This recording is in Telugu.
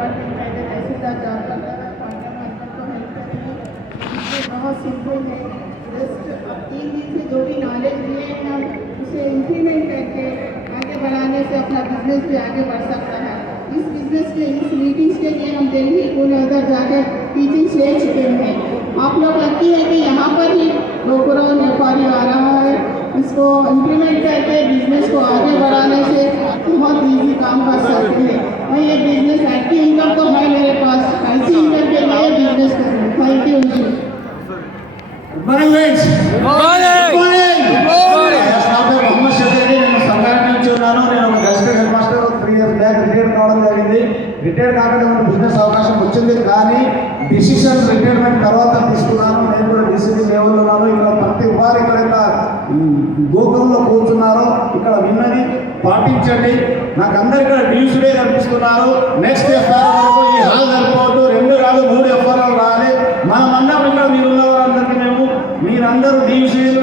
डिपार्टमेंट में एज तहसीलदार जॉब करता है, पार्टनर हस्बैंड को हेल्प करेंगे। ये बहुत सिंपल है। जस्ट अब 3 दिन से जो भी नॉलेज दिए हैं हम उसे इम्प्लीमेंट करके आगे बढ़ाने से अपना बिजनेस भी आगे बढ़ सकता है। इस बिजनेस के इस मीटिंग्स के लिए हम दिल्ली पुणे उधर जाकर टीचिंग्स ले चुके हैं। आप लोग लकी है कि यहाँ पर ही गोकुरो नेपाली आ रहा है। इसको इम्प्लीमेंट करके बिजनेस को आगे बढ़ाने से बहुत ईजी काम कर सकते हैं। और ये बिजनेस ऐसी इनकम तो है मेरे पास, ऐसी इनकम के लिए बिजनेस करूँ। थैंक यू जी। మొహమ్మద్ షఫీ నేను సంగారెడ్డి నుంచి ఉన్నాను. నేను ఒక guest head master 3 years back retire కావడం జరిగింది. రిటైర్ కాకుండా ఒక బిజినెస్ అవకాశం వచ్చింది, కానీ డిసిషన్ రిటైర్మెంట్ తర్వాత తీసుకున్నాను. నేను కూడా డిసిజన్ లెవెల్లో ఉన్నాను. ఇక్కడ ప్రతి వారు ఎక్కడైనా గోకులంలో కూర్చున్నారో ఇక్కడ విన్నది పాటించండి. నాకు అందరు ఇక్కడ డ్యూస్డే కనిపిస్తున్నారు. నెక్స్ట్ ఎఫ్ఆర్ వరకు ఈ హాల్ సరిపోవద్దు, 2 కాదు 3 ఎఫ్ఆర్లు రావాలి. మనం అందరం ఇక్కడ మీరు ఉన్నవారందరికీ మీరందరూ డీసీలు